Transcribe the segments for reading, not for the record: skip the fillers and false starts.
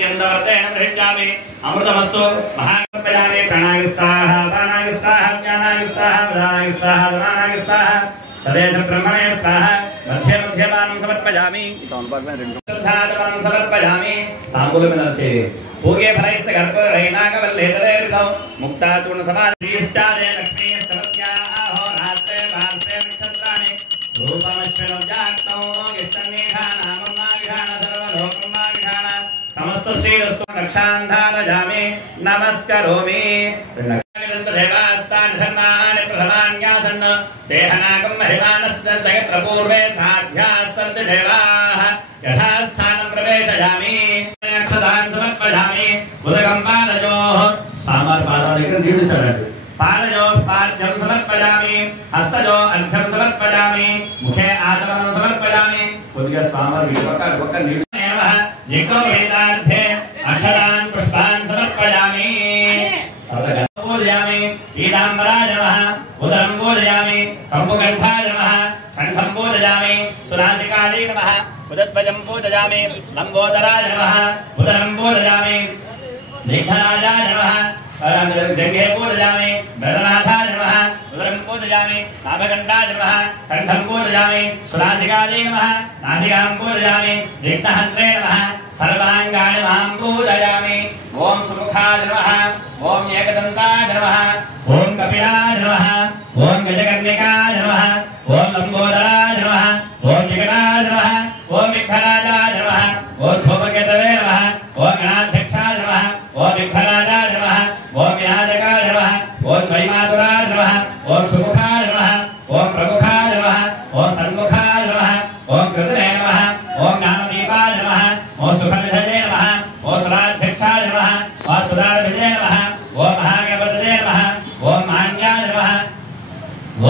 अत्यन्तवर्तेन प्रयुज्यामि अमृतमस्तु महागणपयामि प्राणाय स्वाहा प्राणाय स्वाहा ज्ञानाय स्वाहा वदानाय स्वाहा धनानाय स्वाहा सदेश ब्रह्मणे स्वाहा मध्ये मध्यमानं समर्पयामि श्रद्धादपनं समर्पयामि ताम्बूलमिदर्चे पूगे फलैश्च गर्भरैनागवल्लेतरेर्विधौ मुक्ताचूर्ण समाधिश्चादे लक्ष्मी समर्प्या अहोरात्रे भास्रे नक्षत्राणि रूपमश्विनं जाग्नौ गिष्टन्निधानामं सर्वलोकं समस्त श्रीरस्तु रक्षान्धारयामि नमस्करोमि देवास्तानि धर्माणि प्रथमान्यासन् तेहनाकं महिमानस्तत्र पूर्वे साध्याः सन्ति देवाः यथा स्थानं प्रवेशयामि अक्षतान् समर्पयामि उदकं पादयोः सामर्पादादिकं दीर्घचरणं पादयोः पाद्यं समर्पयामि हस्तयोः अर्घ्यं समर्पयामि मुखे आचमनं समर्पयामि उदके स्वामर्विवकं निकोहेतार्थे अक्षरान् पुष्पान् समर्पयामि पूजयामि पीताम्बराय नमः उदरं पूजयामि कम्बुकण्ठाय नमः कण्ठं पूजयामि सुरासिकायै नमः उदध्वजं पूजयामि लम्बोदराय नमः उदरं पूजयामि मेघराजाय नमः जङ्घे पूजयामि भरनाथाय नमः उदरं पूजयामि नाभकण्ठाय नमः कण्ठं पूजयामि सुरासिकायै नमः नासिकां पूजयामि विघ्नहन्त्रे नमः सर्वाङ्गानि मां पूजयामि ओम सुमुखाय नमः ओम एकदन्ताय नमः ओम कपिलाय नमः ओम गजकर्णिकाय नमः ओम लंबोदराय नमः ओम विकटाय नमः ओम विघ्नराजाय नमः ओम धूमकेतवे नमः ओम गणाध्यक्षाय नमः ओम विघ्नराजाय नमः ओम विनायकाय नमः ओम वैमातुराय नमः ओम सुमुखाय नमः ओम प्रमुखाय नमः ओम सन्मुखाय नमः ओम कृतने नमः ओम ज्ञानदीपाय नमः ओम सुखविधये नमः ओम सुराध्यक्षाय नमः ओम सुराभिधये नमः ओम महागणपतये नमः ओम मान्याय नमः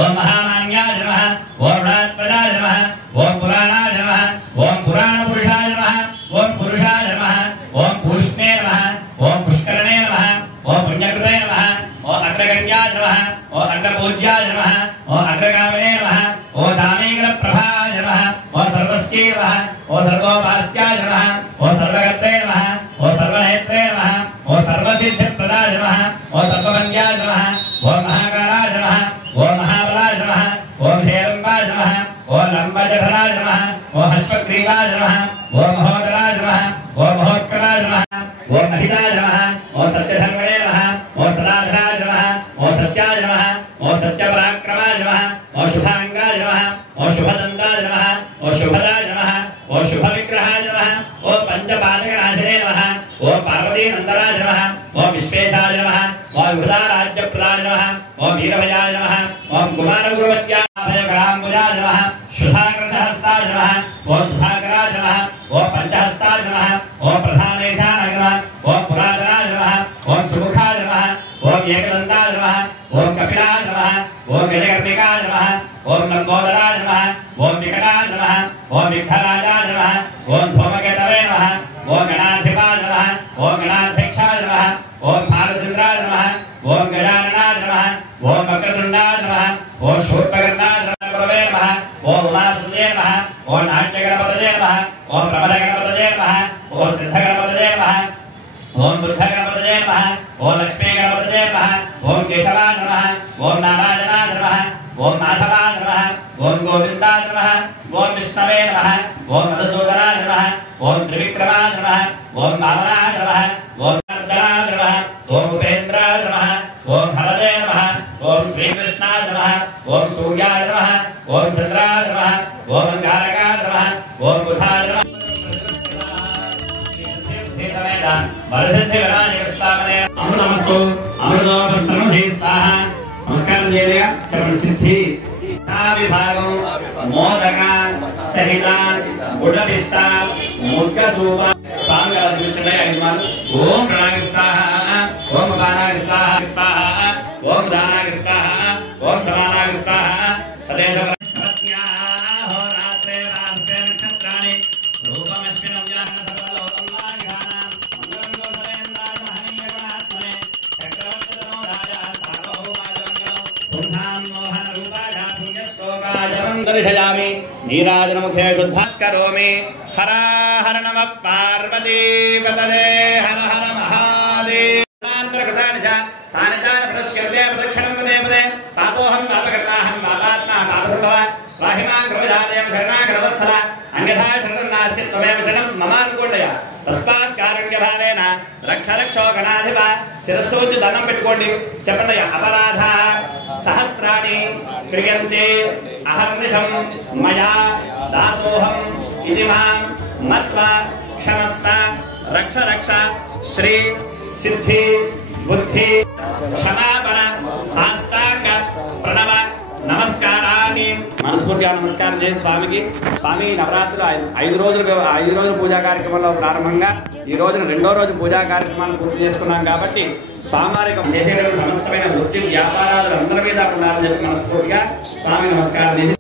ओम महामान्याय नमः ओम राजपदाय नमः ओम पुराणाय नमः ओम पुराणपुरुषाय नमः ओम पुरुषाय नमः ओम पूष्णे नमः ओम पुष्करणे नमः ओम पुण्यकृते नमः ओम अग्रगण्याय नमः ओम अग्रपूज्याय नमः ओम अग्रगामिने नमः ओम दानेन्द्रप्रभाय नमः ओम सर्वस्यै नमः ओम सर्वोपास्याय नमः ओम सर्वगत्रे नमः ओम सर्वनेत्रे नमः ओम सर्वसिद्धिप्रदाय नमः ओम सर्ववन्द्याय नमः ओम महाकालाय नमः ओम महाबलाय नमः ओम हेरम्बाय नमः ओम लम्बजठराय नमः ओम अश्वग्रीवाय नमः ओम महोदराय नमः ओम महोत्कराय नमः ओम महिताय नमः ओम सत्यधर्मणे नमः ओम सदाधराय नमः ओम सत्याय नमः ओम सत्यपराक्रमाय नमः ओम शुभांगाय नमः ओम शुभदन्ताय नमः ओम शुभदाय नमः ओम शुभविग्रहाय नमः ओम पंचपादकनाशिने नमः ओम पार्वतीनन्दनाय नमः ओम विश्वेशाय नमः ओम विभुधाराज्यप्रदाय नमः ओम वीरभयाय नमः ओम कुमारगुरुवत्याभयकराम्बुजाय नमः सुधाकृतहस्ताय नमः ओम सुधाकराय नमः ओम पंचहस्ताय नमः ओम प्रधानेशाय नमः ओम पुरातनाय नमः ओम सुमुखाय नमः ओम एकदन्ताय नमः ओम कपिलाय नमः ओम गजकर्णिकाय नमः ओम लंबोदराय नमः ओम विकटाय नमः ओम विघ्नराजाय नमः ओम धूमकेतवे नमः ओम गणाधिपाय नमः ओम गणाध्यक्षाय नमः ओम भालचन्द्राय नमः ओम गजाननाय नमः ओम वक्रतुण्डाय नमः ओम शूर्पकर्णाय नमः ओम उमासुते नमः ओम नाट्यगणपतये नमः ओम प्रबलगणपतये नमः ओम सिद्धगणपतये नमः ओम बुद्धगणपतये नमः ओम लक्ष्मीगणपतये नमः ओम केशवाय नमः ओम नारायणाय नमः ओम माधवाय नमः ओम गोविन्दाय नमः ओम विष्णवे नमः ओम मधुसूदनाय नमः ओम त्रिविक्रमाय नमः ओम वामनाय नमः ओम नर्दनाय नमः ओम उपेन्द्राय नमः ओम हरदे नमः ओम श्रीकृष्णाय नमः ओम सूर्याय नमः ओम चन्द्राय नमः ओम अंगारकाय नमः ओम बुधाय नमः अमृतमस्तु अमृतोपस्तमसि स्वाहा नमस्कार చేయాలిగా చరణ సిద్ధి ఆ విభాగం మోదక సహిత గుడదిష్ట ముగ్గసూప స్వామి గారు చూపించండి అభిమానులు ఓం ప్రాణాయ స్వాహ ఓం ప్రాణాయ స్వాహ స్వాహ ఓం దానాయ స్వాహ ఓం సమానాయ స్వాహ సదేశ नीराजनमुखे शुद्धास्करोमि हरा हर नमः नमः पार्वतीपतये हर हर महादेव कृतानि च तानि तानि प्रदक्ष्यन्ते प्रदक्षिणं पदे पदे पापोऽहं पापकर्ताहं पापात्मा पापसम्भव वाहिमां कृपजादेव शरणागतवत्सला अन्यथा शरणं नास्ति त्वमेव शरणं ममानुकूलय तस्मात् कारुण्यभावेन रक्ष रक्षो गणाधिप शिरस्सोच्च దండం పెట్టుకోండి చెప్పండి अपराधाः सहस्राणि क्रियन्ते अहर्निशं मया दासोऽहम् इति मां मत्वा क्षमस्व रक्ष रक्ष श्री सिद्धि बुद्धि क्षमापण साष्टांग प्रणव నమస్కారాన్ని మనస్ఫూర్తిగా నమస్కారం చేసి స్వామికి స్వామి నవరాత్రులు 5 రోజులు పూజా కార్యక్రమంలో ప్రారంభంగా ఈ రోజున 2వ రోజు పూజా కార్యక్రమాలను పూర్తి చేసుకున్నాం కాబట్టి స్వామివారికి చేసే సమస్తమైన వృత్తి వ్యాపారాలు అందరి మీద ఉండాలని చెప్పి మనస్ఫూర్తిగా స్వామి నమస్కారం చేసి